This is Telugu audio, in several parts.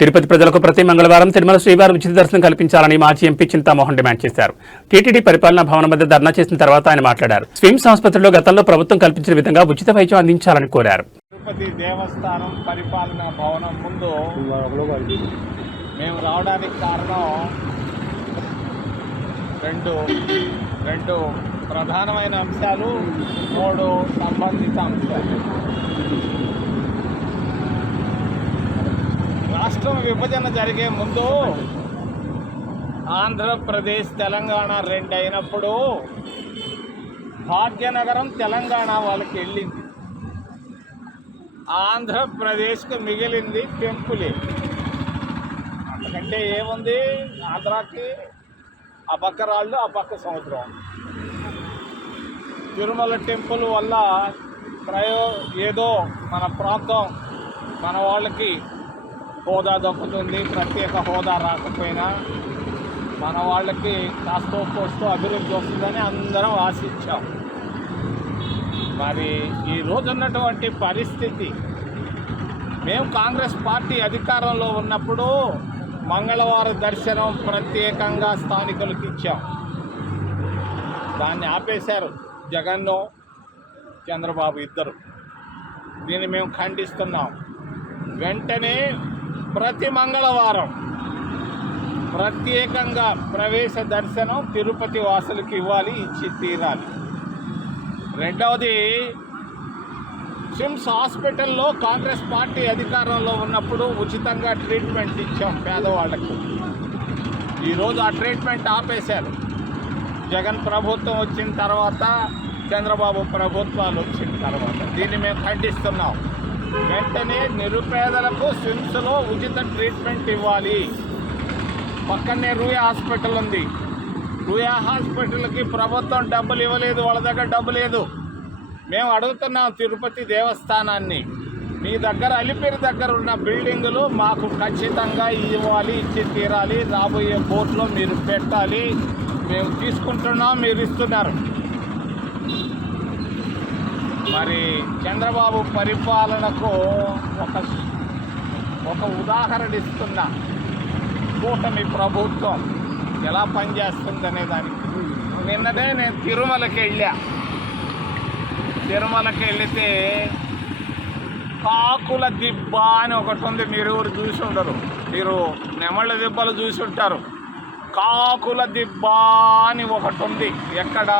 తిరుపతి ప్రజలకు ప్రతి మంగళవారం తిరుమల శ్రీవారి ఉచిత దర్శనం కల్పించాలని మాజీ ఎంపీ చింతామోహన్ డిమాండ్ చేశారు. టీటీడీ పరిపాలనా భవనం వద్ద ధర్నా చేసిన తర్వాత ఆయన మాట్లాడారు. స్విమ్స్ ఆసుపత్రిలో గతంలో ప్రభుత్వం కల్పించిన విధంగా ఉచిత వైద్యం అందించాలని కోరారు. తిరుపతి దేవస్థానం పరిపాలనా భవనం ముందు మేము రావడానికి కారణం రెండు ప్రధానమైన అంశాలు, 3 సంబంధిత అంశాలు. రాష్ట్రం విభజన జరిగే ముందు ఆంధ్రప్రదేశ్ తెలంగాణ 2 అయినప్పుడు భాగ్యనగరం తెలంగాణ వాళ్ళకి వెళ్ళింది. ఆంధ్రప్రదేశ్కి మిగిలింది టెంపులే. అంతకంటే ఏముంది? ఆంధ్రాకి ఆ పక్క రాళ్ళు, ఆ పక్క సముద్రం. తిరుమల టెంపుల్ వల్ల ఏదో మన ప్రాంతం, మన వాళ్ళకి హోదా దక్కుతుంది. ప్రత్యేక హోదా రాకపోయినా మన వాళ్ళకి కాస్తో కోస్తో అభివృద్ధి వస్తుందని అందరం ఆశించాం. మరి ఈరోజు ఉన్నటువంటి పరిస్థితి, మేము కాంగ్రెస్ పార్టీ అధికారంలో ఉన్నప్పుడు మంగళవారం దర్శనం ప్రత్యేకంగా స్థానికులకు ఇచ్చాం. దాన్ని ఆపేశారు జగన్ను, చంద్రబాబు ఇద్దరు. దీన్ని మేము ఖండిస్తున్నాం. వెంటనే ప్రతి మంగళవారం ప్రత్యేకంగా ప్రవేశ దర్శనం తిరుపతి వాసులకు ఇవ్వాలి, ఇచ్చి తీరాలి. రెండవది, స్విమ్స్ హాస్పిటల్లో కాంగ్రెస్ పార్టీ అధికారంలో ఉన్నప్పుడు ఉచితంగా ట్రీట్మెంట్ ఇచ్చాం పేదవాళ్లకు. ఈరోజు ఆ ట్రీట్మెంట్ ఆపేశారు. జగన్ ప్రభుత్వం వచ్చిన తర్వాత, చంద్రబాబు ప్రభుత్వాలు వచ్చిన తర్వాత దీన్ని మేము ఖండిస్తున్నాం. వెంటనే నిరుపేదలకు స్విమ్స్లో ఉచిత ట్రీట్మెంట్ ఇవ్వాలి. పక్కనే రూయా హాస్పిటల్ ఉంది. రూయా హాస్పిటల్కి ప్రభుత్వం డబ్బులు ఇవ్వలేదు, వాళ్ళ దగ్గర డబ్బు లేదు. మేము అడుగుతున్నాం తిరుపతి దేవస్థానాన్ని, మీ దగ్గర అలిపిరి దగ్గర ఉన్న బిల్డింగులు మాకు ఖచ్చితంగా ఇవ్వాలి, ఇచ్చి తీరాలి. రాబోయే కోర్టులో మీరు పెట్టాలి. మేము తీసుకుంటున్నాం, మీరు ఇస్తున్నారు. మరి చంద్రబాబు పరిపాలనకు ఒక ఉదాహరణ ఇస్తున్నా. కూటమి ప్రభుత్వం ఎలా పనిచేస్తుందనే దానికి నిన్ననే నేను తిరుమలకి వెళితే కాకుల దిబ్బ అని ఒకటి ఉంది. మీరు ఎవరు చూసి ఉండరు, మీరు నెమళ్ళ దిబ్బలు చూసి ఉంటారు. కాకుల దిబ్బ అని ఒకటి ఉంది. ఎక్కడ?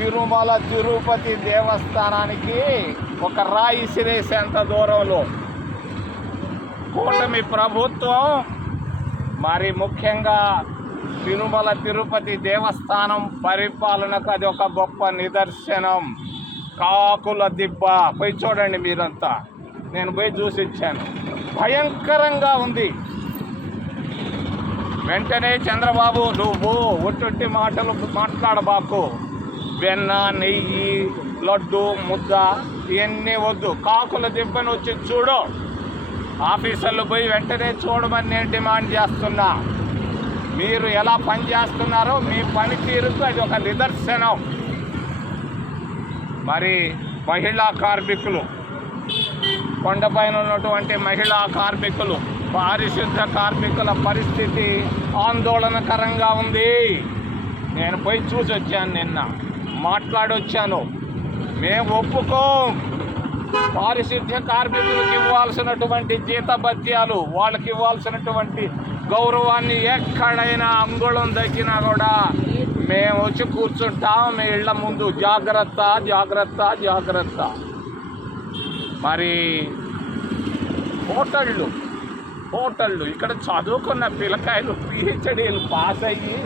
తిరుమల తిరుపతి దేవస్థానానికి ఒక రాయి సిరేసేంత దూరంలో. కూటమి ప్రభుత్వం మరి ముఖ్యంగా తిరుమల తిరుపతి దేవస్థానం పరిపాలనకు అది ఒక గొప్ప నిదర్శనం. కాకుల దిబ్బ పోయి చూడండి మీరంతా. నేను పోయి చూసి ఇచ్చాను. భయంకరంగా ఉంది. వెంటనే చంద్రబాబు, నువ్వు ఒట్టి మాటలు మాట్లాడబాకు. వెన్న, నెయ్యి, లడ్డు, ముద్ద ఇవన్నీ వద్దు. కాకుల దిబ్బను వచ్చి చూడు. ఆఫీసర్లు పోయి వెంటనే చూడమని నేను డిమాండ్ చేస్తున్నా. మీరు ఎలా పనిచేస్తున్నారో మీ పనితీరుకు అది ఒక నిదర్శనం. మరి మహిళా కార్మికులు, కొండపైన ఉన్నటువంటి మహిళా కార్మికులు, పారిశుద్ధ కార్మికుల పరిస్థితి ఆందోళనకరంగా ఉంది. నేను పోయి చూసి వచ్చాను, నిన్న మాట్లాడొచ్చాను. మేము ఒప్పుకోం. పారిశుద్ధ్య కార్మికులకు ఇవ్వాల్సినటువంటి జీతభత్యాలు, వాళ్ళకి ఇవ్వాల్సినటువంటి గౌరవాన్ని ఎక్కడైనా అంగుళం దక్కినా కూడా మేము వచ్చి కూర్చుంటాం మీ ఇళ్ల ముందు. జాగ్రత్త, జాగ్రత్త, జాగ్రత్త. మరి హోటళ్ళు ఇక్కడ చదువుకున్న పిల్లకాయలు పిహెచ్డీలు పాస్ అయ్యి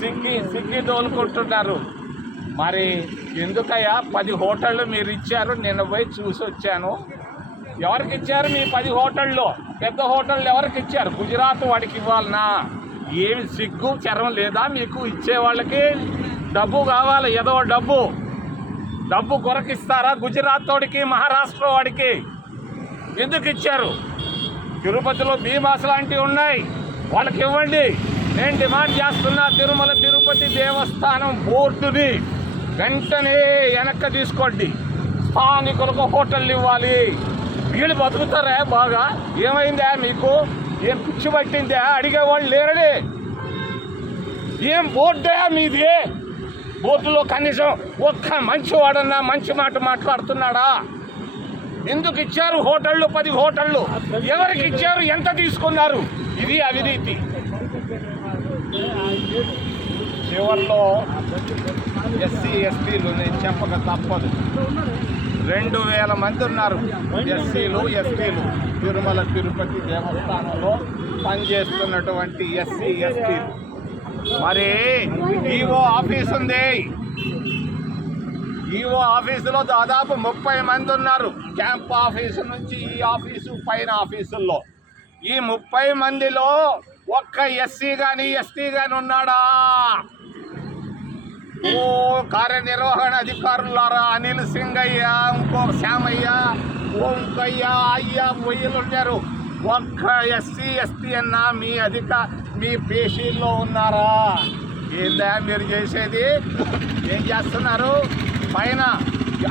సిగ్గి తోలుకుంటున్నారు. మరి ఎందుకయ్యా 10 హోటళ్ళు మీరు ఇచ్చారు? నేను పోయి చూసి వచ్చాను. ఎవరికి ఇచ్చారు మీ 10 హోటళ్ళు? పెద్ద హోటళ్ళు ఎవరికి ఇచ్చారు? గుజరాత్ వాడికి ఇవ్వాలనా? ఏమి సిగ్గు చరం లేదా మీకు? ఇచ్చేవాళ్ళకి డబ్బు కావాలి, ఏదో డబ్బు కొరకిస్తారా? గుజరాత్ వాడికి, మహారాష్ట్ర వాడికి ఎందుకు ఇచ్చారు? తిరుపతిలో బీమాస్ లాంటివి ఉన్నాయి, వాళ్ళకి ఇవ్వండి. నేను డిమాండ్ చేస్తున్నా, తిరుమల తిరుపతి దేవస్థానం బోర్డుని వెంటనే వెనక్కి తీసుకోండి. స్థానికులకు హోటళ్ళు ఇవ్వాలి. వీళ్ళు బతుకుతారా బాగా? ఏమైందా మీకు? ఏం పిచ్చి పట్టిందా? అడిగేవాళ్ళు లేరడే. ఏం బోర్డా మీది? బోర్డులో కనీసం ఒక్క మంచివాడన్నా మంచి మాట మాట్లాడుతున్నాడా? ఎందుకు ఇచ్చారు హోటళ్ళు? 10 హోటళ్ళు ఎవరికి ఇచ్చారు? ఎంత తీసుకున్నారు? ఇది అవినీతి. చివరిలో ఎస్సీ ఎస్టీలు నేను చెప్పక తప్పదు. 2000 మంది ఉన్నారు ఎస్సీలు ఎస్టీలు తిరుమల తిరుపతి దేవస్థానంలో పనిచేస్తున్నటువంటి ఎస్సీ ఎస్టీలు. మరి ఈవో ఆఫీస్ ఉంది. ఈవో ఆఫీసులో దాదాపు 30 మంది ఉన్నారు. క్యాంప్ ఆఫీసు నుంచి ఈ ఆఫీసు పైన ఆఫీసుల్లో ఈ 30 మందిలో ఒక్క ఎస్సీ కానీ ఎస్టీ కానీ ఉన్నాడా? ఓ కార్యనిర్వహణ అధికారులారా, అనిల్ సింగయ్య, ఇంకో శ్యామయ్య, ఓంకయ్య, అయ్య, పొయ్యలు ఉన్నారు. ఒక్క ఎస్సీ ఎస్టీ అన్నా మీ పేషీల్లో ఉన్నారా? ఏందా మీరు చేసేది? ఏం చేస్తున్నారు? పైన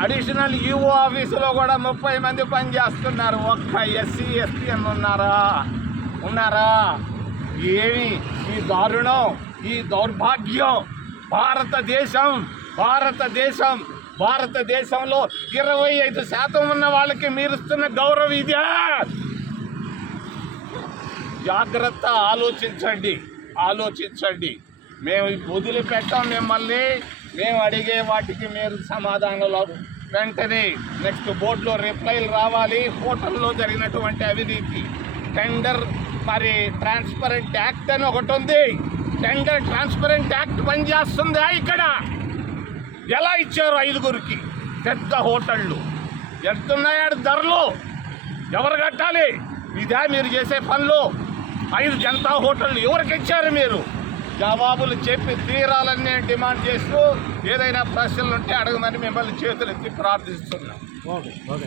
అడిషనల్ ఈఓ ఆఫీసులో కూడా 30 మంది పనిచేస్తున్నారు. ఒక్క ఎస్సీ ఎస్టీ అని ఉన్నారా? ఏమి ఈ దారుణం, ఈ దౌర్భాగ్యం! భారతదేశంలో 25% ఉన్న వాళ్ళకి మీరు ఇస్తున్న గౌరవం ఇదే? జాగ్రత్త, ఆలోచించండి. మేము వదిలిపెట్టాం మిమ్మల్ని. మేము అడిగే వాటికి మీరు సమాధానాలు వెంటనే నెక్స్ట్ బోర్డులో రిప్లైలు రావాలి. హోటల్లో జరిగినటువంటి అవినీతి, టెండర్ మరి ట్రాన్స్పరెంట్ యాక్ట్ అని ఒకటి ఉంది. టెండర్ ట్రాన్స్పరెంట్ యాక్ట్ పనిచేస్తుందా ఇక్కడ? ఎలా ఇచ్చారు 5గురికి? పెద్ద హోటళ్ళు ఎంతున్నాయా ధరలు? ఎవరు కట్టాలి? ఇదా మీరు చేసే పనులు? 5 జనతా హోటళ్ళు ఎవరికి ఇచ్చారు మీరు? జవాబులు చెప్పి తీరాలని నేను డిమాండ్ చేస్తూ, ఏదైనా ప్రశ్నలు ఉంటే అడగమని మిమ్మల్ని చేతులెత్తి ప్రార్థిస్తున్నాం.